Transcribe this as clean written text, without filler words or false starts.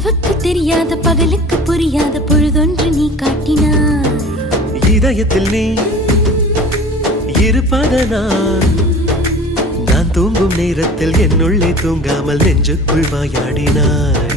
இரவுக்கு தெரியாத பகலுக்கு புரியாத பொழுதொன்று நீ காட்டினாய். இதயத்தில் நீ இருப்பதனால் நான் தூங்கும் நேரத்தில் என்னுள்ளே தூங்காமல் நெஞ்சுக்குள் வாயாடினாய்.